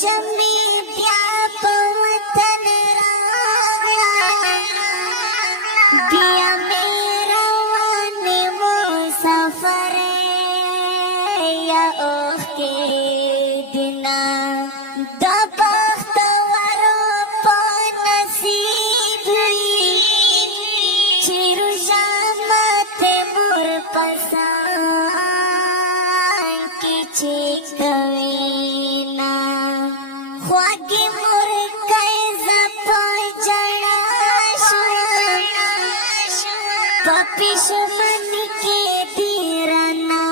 ژمی بیا په وطن راغله بیا مې روانې مسافر یا اوښکې دینه د بختورو په نصیب وي چې روژه ماته مور په سان کې چې کوینه خواږې مورکۍ زه په ژړا شوم په پښمنۍ کې دې رانه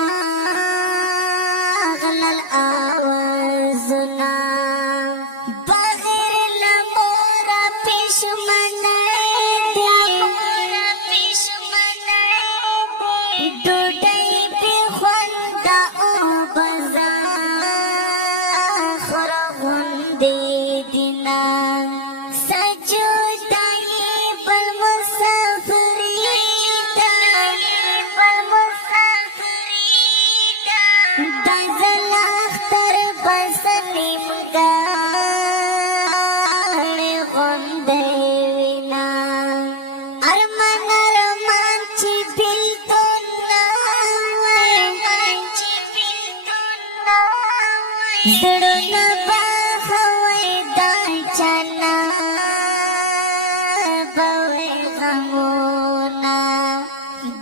غلل آوازونه بغیر له موره پښمنۍ دې ډوډۍ بې خونده اوبه زه خوره غوندې دینه سجدایي بل مسافري ده دا ځل اختر بس نیمګړې غوندې وینه ارمان چې بېلتون نه وای زړونه به وای دا چا نه به وای غمونه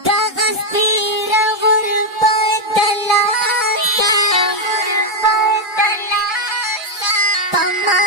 دغه سپېره غربت لاسه په ما